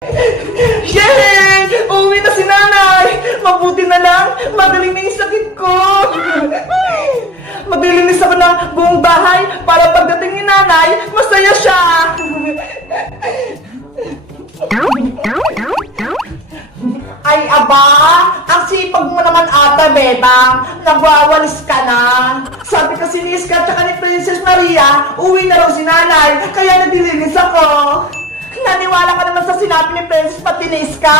Yay! Uuwi na si nanay! Mabuti na lang, magaling na yung sakit ko! Maglilinis ako ng buong bahay para pagdating ni nanay, masaya siya! Ay aba, ang sipag mo naman ata, Bebang. Nagwawalis ka na. Sabi kasi ni Iska at ni Princess Maria, uwi na raw si nanay, kaya naglilinis ako. Naniwala ka naman sa sinabi ni Princess pati ni Iska.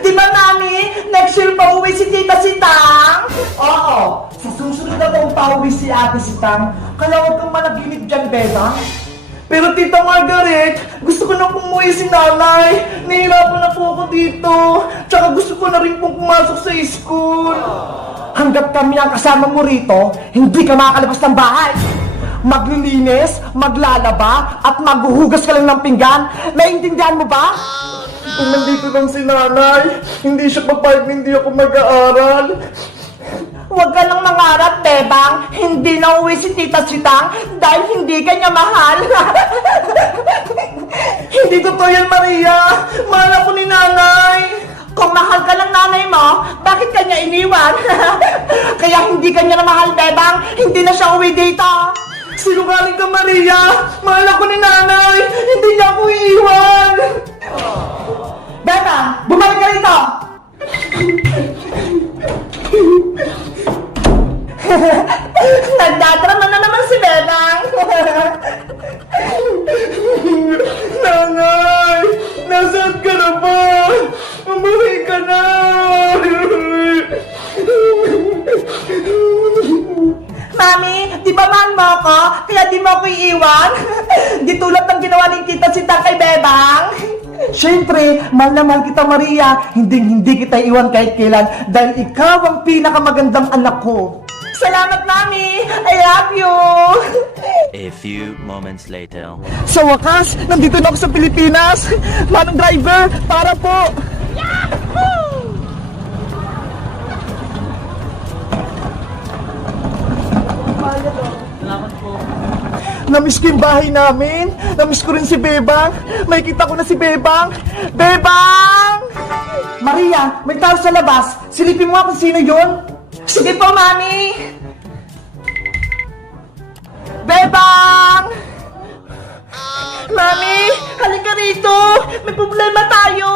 Di ba, Mami? Next year pa uwi si Tita Sitang? Oo, sa susunod na taong pauwi si Ate Sitang. Kaya huwag kang managinip dyan, Bebang. Pero Tita Margaret, gusto ko na pumuwi si nanay. Nahihirapan na po ako dito. Tsaka gusto ko na rin pong pumasok sa school. Hanggat kami ang kasama mo rito, hindi ka makakalabas ng bahay. Maglilinis, maglalaba, at maghuhugas ka lang ng pinggan. Naiintindihan mo ba? Kung nandito lang si nanay, hindi siya papayag na hindi ako mag-aaral. Huwag ka lang mangarap, Bebang. Hindi na uwi si Tita Sitang dahil hindi ka niya mahal. Hindi totoo yan, Maria. Mahal ako ni nanay. Kung mahal ka ng nanay mo, bakit ka niya iniwan? Kaya hindi ka niya na mahal, Bebang. Hindi na siya uwi dito. Sinungaling ka, Maria. Mahal ako ni nanay. Hindi niya ako iiwan. Bebang, bumalik ka rito. Nagdadrama na naman si Bebang. Nanay, nasaan ka na ba? Umuwi ka na. Mami, di ba mahal mo ako? Kaya di mo ako iiwan? Di tulad ng ginawa ni Tita Sitang kay Bebang. Siyempre, mahal na mahal kita, Maria. Hindi kita iwan kahit kailan dahil ikaw ang pinakamagandang anak ko. Salamat, Mami! I love you! A few moments later. Sa wakas, nandito na ako sa Pilipinas! Manong driver, para po! Yahoo! Salamat po. Namiss ko yung bahay namin. Namiss ko rin si Bebang. May kita ko na si Bebang. Bebang! Maria, may tao sa labas. Silipin mo nga kung sino yun. Sige po, Mami. Bebang! Mami, halika rito. May problema tayo.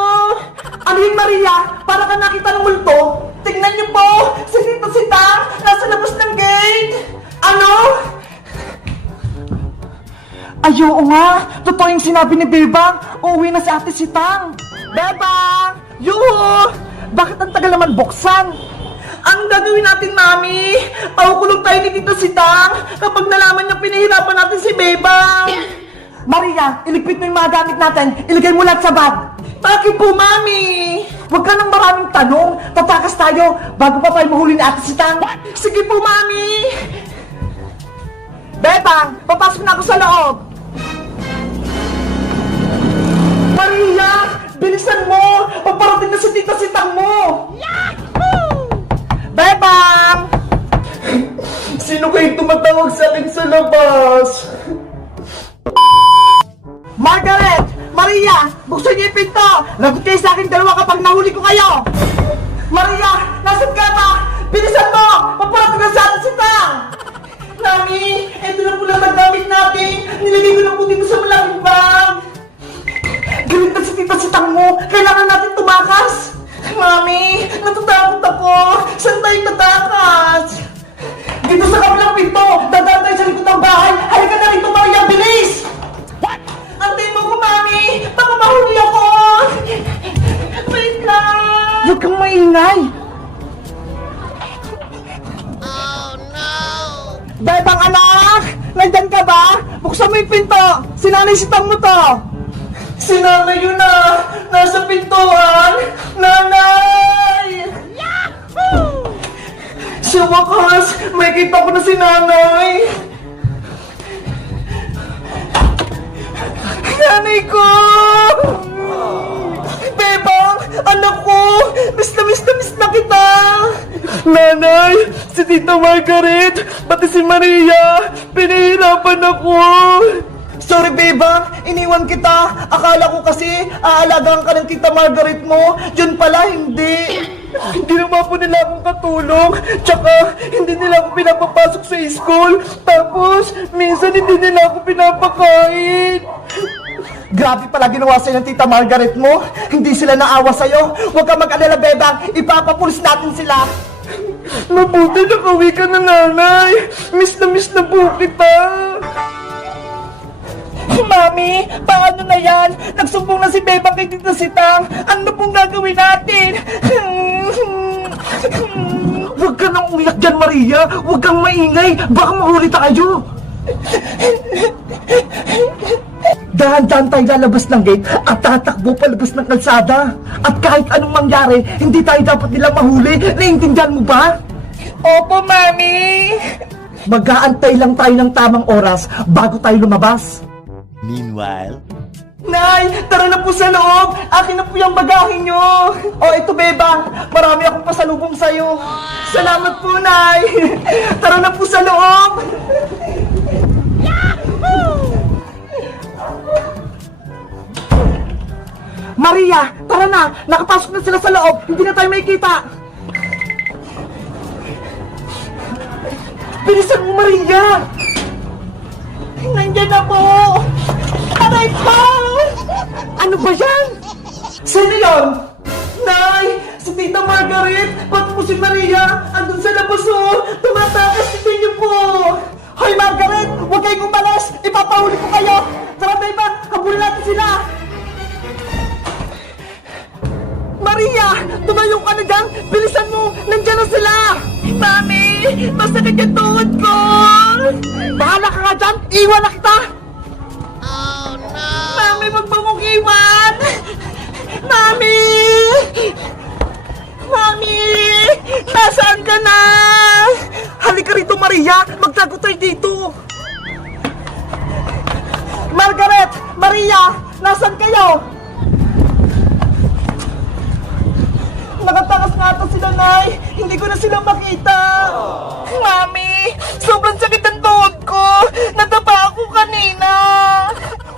Ano yun, Maria? Para ka nakita ng multo. Tignan niyo po. Si Tita Sitang nasa labas ng gate. Ano? Ay, oo nga. Totoo yung sinabi ni Bebang. Uuwi na si Ate Sitang. Bebang! Yuhu! Bakit ang tagal naman buksan? Ang gagawin natin, Mami? Pakukulong tayo ni Tita Sitang kapag nalaman niya pinahirapan natin si Bebang. Maria, iligpit mo yung mga gamit natin. Ilagay mo lahat sa bag. Bakit po, Mami? Huwag ka ng maraming tanong. Tatakas tayo bago pa tayo mahuli ni Ate Sitang. Sige po, Mami. Bebang, papasok na ako sa loob. Maria, bilisan mo! Paparating na si Tita Sitang mo! Yahoo! Bebang! Sino kayo tumatawag sa akin sa labas? Margaret! Maria! Buksan niyo yung pinto! Lagot kayo sa akin dalawa kapag nahuli ko kayo! Maria! Nasaan ka ba? Bilisan mo! Paparating na si Ate Sitang! Mami, ito na po lang nagamit natin. Nilagay ko na po dito sa malaking bag. Galit na si Tita Sitang mo. Kailangan natin tumakas. Mami, natatakot ako. Saan tayo tatakas? Dito sa kabilang pinto. Dadaan tayo sa likod ng bahay. Halika na rito, Maria. Bilis! What? Antayin mo ko, Mami. Baka mahuli ako. Wait lang. Huwag kang maingay. Bebang anak! Nandyan ka ba? Buksan mo yung pinto! Si Nanay Sitang mo to! Si Nanay yun na! Nasa pintuan! Nanay! Yahoo! Sa wakas, may kita ko na si Nanay! Nanay ko! Bebang! Anak ko! Miss na kita! Nanay! Si Tita Margaret! Pati si Maria! Pinahirapan ako! Sorry, Bebang. Iniwan kita. Akala ko kasi aalagaan ka ng Tita Margaret mo. Yun pala, hindi. Hindi naman po nila akong katulong. Tsaka, hindi nila ako pinapapasok sa school. Tapos, minsan hindi nila ako pinapakain. Grabe pala ginawa sa'yo ng Tita Margaret mo. Hindi sila naawa sa'yo. Huwag ka mag-alala, Bebang. Ipapapulis natin sila. Mabuti nakauwi ka na, nanay. Miss na po kita. Mami, paano na yan? Nagsumbong na si Bebang kay Tita Sitang. Ano pong gagawin natin? Huwag ka nang umiyak dyan, Maria. Huwag kang maingay. Baka mahuli tayo. Dahan-dahan tayo lalabas ng gate at tatakbo palabas ng kalsada. At kahit anong mangyari, hindi tayo dapat nila mahuli. Naiintindihan mo ba? Opo, Mami. Mag-aantay lang tayo ng tamang oras bago tayo lumabas. Meanwhile, Nay, tara na po sa loob. Akin na po yung bagahe nyo. O, ito, Bebang. Marami akong pasalubong sa'yo. Salamat po, Nay. Tara na po sa loob. Maria, tara na. Nakapasok na sila sa loob. Hindi na tayo makikita. Bilisan mo, Maria. Nandiyan na po. Aray ko! Ano ba yan? Sino yun? Nay! Si Tita Margaret! Ba't po si Maria? Andun sa labas o! Tumatakas si niyo po! Hoy, Margaret! Huwag kayong umalas! Ipapahuli ko kayo! Tara, Beba! Habulin natin sila! Maria! Tumayo ka na dyan! Bilisan mo! Nandiyan na sila! Mami! Masakit yung tuhod ko! Bahala ka nga dyan! Iwan na kita! Mami, wag mo kong iwan! Mami! Mami! Nasaan ka na? Halika rito, Maria! Magtago tayo dito! Margaret! Maria! Nasaan kayo? Nakatakas nga ito sila, Nay! Hindi ko na sila makita! Mami! Sobrang sakit ang tuhod ko! Natapa ako kanina!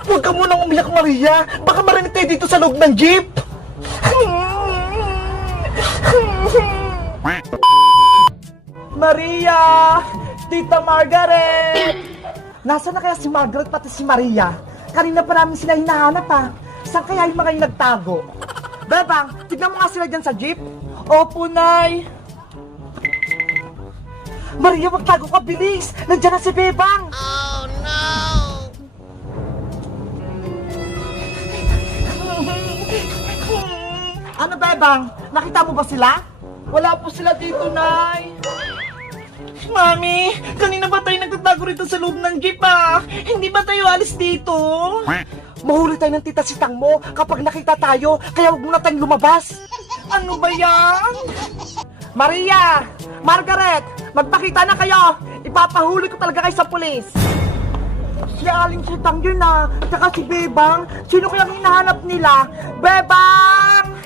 Huwag ka munang umiyak, Maria! Baka marinig tayo dito sa loob ng jeep! Maria! Tita Margaret! Nasaan na kaya si Margaret pati si Maria? Kanina pa namin sila hinahanap, ha? Saan kaya yung mga yung nagtago? Bebang, tignan mo nga sila dyan sa jeep. Opo, Nay. Maria, magtago ka, bilis! Nandiyan na si Bebang! Oh, no! Ano, Bebang? Nakita mo ba sila? Wala po sila dito, Nay. Mami, kanina ba tayo nagtatago rito sa loob ng jeep, ah? Hindi ba tayo alis dito? Mahuli tayo ng Tita Sitang mo kapag nakita tayo, kaya huwag muna tayong lumabas. Ano ba yan? Maria! Margaret! Magpakita na kayo! Ipapahuli ko talaga kayo sa pulis! Si Aling Sitang yun, ah! Tsaka si Bebang! Sino kayang hinahanap nila? Bebang!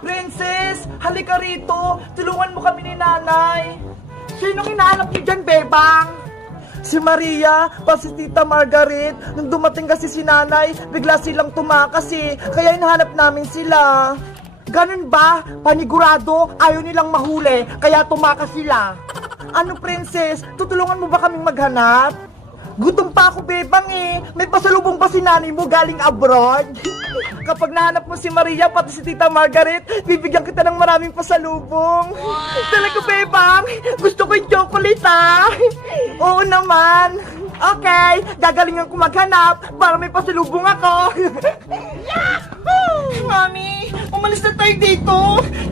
Princess! Halika rito! Tulungan mo kami ni Nanay! Sino hinahanap niyo dyan, Bebang? Si Maria, pa si Tita Margaret. Nung dumating kasi si Nanay, bigla silang tumakas eh. Kaya hinahanap namin sila. Ganun ba? Panigurado, ayaw nilang mahuli, kaya tumakas sila. Ano, Princess? Tutulungan mo ba kaming maghanap? Gutom pa ako, Bebang eh. May pasalubong ba si nanay mo galing abroad? Kapag nahanap mo si Maria pati si Tita Margaret, bibigyan kita ng maraming pasalubong. Talaga, Bebang? Gusto ko yung chocolate, ah. Oo naman. Okay, gagalingan ko maghanap para may pasalubong ako. Mami, umalis na tayo dito.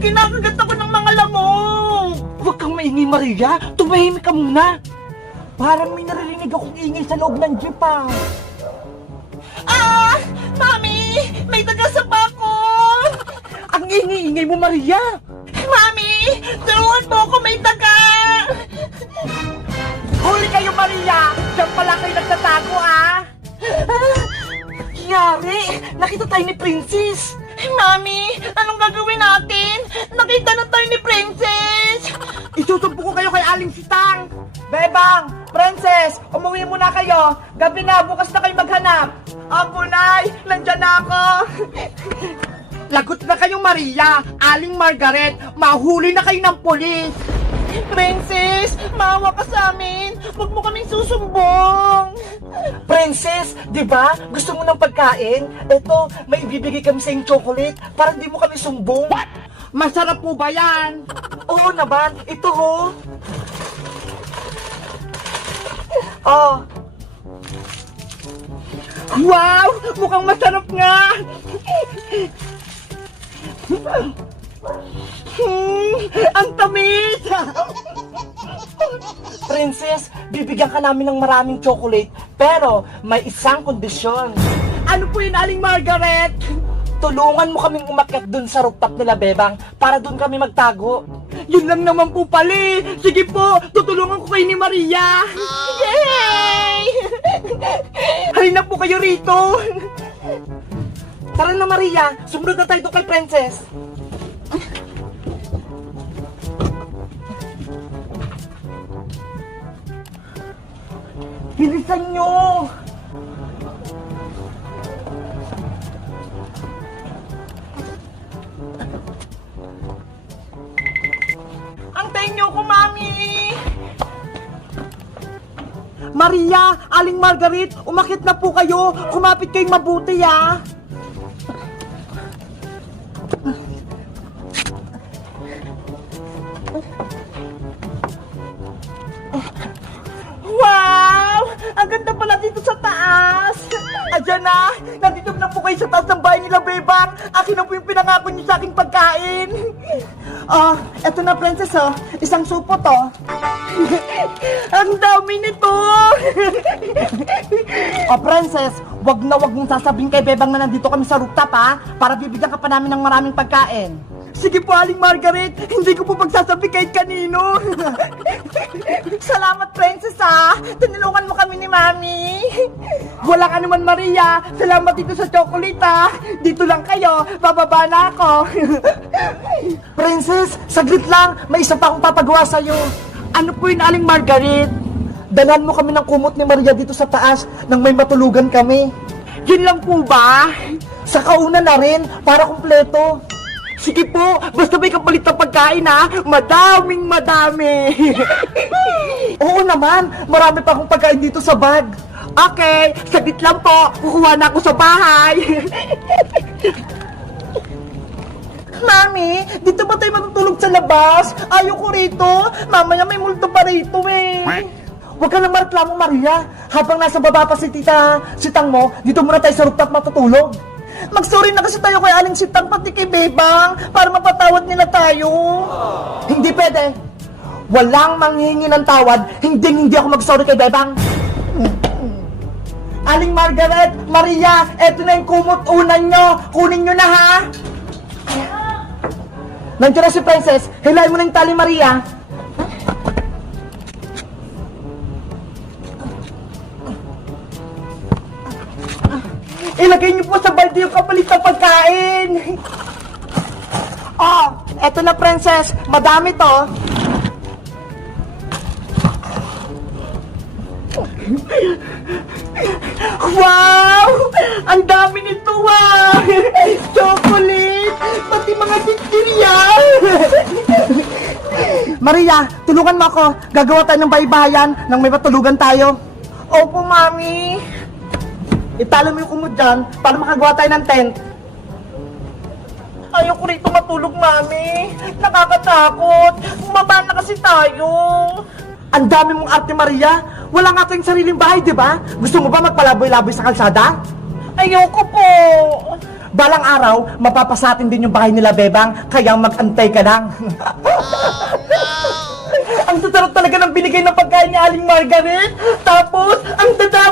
Kinakagat ako ng mga lamok. Huwag kang maingay, Maria. Tumahimik ka muna. Parang may naririnig akong ingay sa loob ng jeep, ah. Ah! Mami! May taga-sapa ko! Ang ingay-ingay mo, Maria! Mami! Tulungan mo ako, may taga! Huli kayo, Maria! Diyan pala kayo nagtatago, ah! Yari! Nakita tayo ni Princess! Mami! Anong gagawin natin? Nakita na tayo ni Princess! Isusumpo ko kayo kay Aling Sitang! Bebang! Princess! Umuwi muna kayo! Gabi na, bukas na kayo maghanap! Apo, Nay! Nandyan na ako! Lagot na kayo, Maria! Aling Margaret! Mahuli na kayo ng pulis! Princess! Maawa ka sa amin! Huwag mo kaming susumbong! Princess! Di ba? Gusto mo ng pagkain? Eto, may ibibigay kami sa yung chocolate para hindi mo kami sumbong. What? Masarap po ba yan? Oo naman! Ito ho! Oh. Wow! Mukhang masarap nga! Ang tamis! Princess, bibigyan ka namin ng maraming chocolate, pero may isang kondisyon. Ano po yun, Aling Margaret? Tulungan mo kaming umakyat dun sa rooftop nila, Bebang, para dun kami magtago. Yun lang naman po pali. Sige po, tutulungan ko kayo ni Maria. Yay! Halina po kayo rito. Tara na, Maria. Sumunod na tayo doon kay Princess. Bilisan nyo! Antayin nyo ko, Mami! Maria, Aling Margaret, umakit na po kayo. Kumapit kayong mabuti, ah. Wow! Ang ganda pala dito sa taas! Ayan na! Nandito na po kayo sa taas ng bahay nila, Bebang! Akin na po yung pinangako niyo sa aking pagkain! Oh, eto na, Princess, oh. Isang supo to. Ang dami nito! Oh, Princess, wag mong sasabihin kay Bebang na nandito kami sa rooftop, ha? Para bibigyan ka pa namin ng maraming pagkain. Sige po, Aling Margaret. Hindi ko po pagsasabi kahit kanino. Salamat, Princess, ha. Tinulungan mo kami ni Mami. Wala ka naman, Maria. Salamat dito sa chocolate, ha. Dito lang kayo. Bababa na ako. Princess, saglit lang. May isa pa akong papagawa sa'yo. Ano po yun, Aling Margaret? Dalhan mo kami ng kumot ni Maria dito sa taas nang may matulugan kami. Yun lang po ba? Sa kauna na rin, para kumpleto. Sige po, basta may kapalit na pagkain, ha? Madaming madami. Oo naman, marami pa akong pagkain dito sa bag. Okay, saglit lang po. Kukuha na ako sa bahay. Mami, dito ba tayo matutulog sa labas? Ayoko rito. Mamaya may multo pa rito, eh. Huwag ka na mareklamo, Maria. Habang nasa baba pa si Sitang mo, dito muna tayo sa rooftop matutulog. Mag-sorry na kasi tayo kay Aling Sitang pati kay Bebang para mapatawad nila tayo. Hindi pwede. Walang manghingi ng tawad. Hindi ako mag-sorry kay Bebang. Aling Margaret, Maria, eto na yung kumot unan nyo. Kunin nyo na, ha? Nandiyan na si Princess. Hilahin mo na yung tali, Maria. Ilagay niyo po sa balde yung kapalit ng pagkain. Oh, eto na, Princess. Madami to. Wow! Ang dami nito, ah! Chocolate! Pati mga chichirya! Maria, tulungan mo ako. Gagawa tayo ng baybayan nang may matulugan tayo. Opo, Mami. Italo mo yung kumod dyan para makagawa tayo ng tent. Ayoko rito matulog, Mami. Nakakatakot. Bumaba na kasi tayo. Ang dami mong arte, Maria. Wala nga tayong sariling bahay, di ba? Gusto mo ba magpalaboy-laboy sa kalsada? Ayoko po. Balang araw, mapapasatin din yung bahay nila, Bebang. Kaya mag-antay ka lang. Ang sarap talaga ng binigay ng pagkain ni Aling Margaret. Tapos, ang dadami.